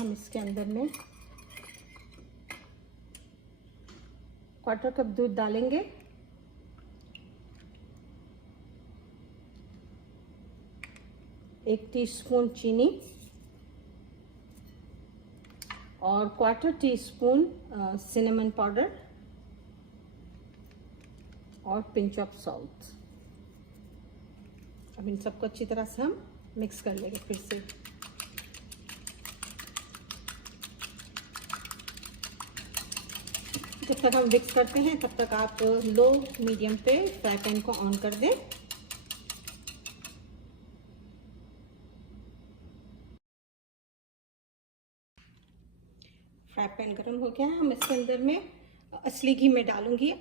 हम इसके अंदर में 1/4 कप दूध डालेंगे, 1 टीस्पून चीनी और 1/4 टीस्पून सिनेमन पाउडर और पिंच ऑफ सॉल्ट। अब इन सबको अच्छी तरह से हम मिक्स कर लेंगे फिर से। जब तक हम मिक्स करते हैं तब तक आप लो मीडियम पे फ्राई पैन को ऑन कर दें। फ्राई पैन गर्म हो गया है, हम इसके अंदर में असली घी में डालूंगी।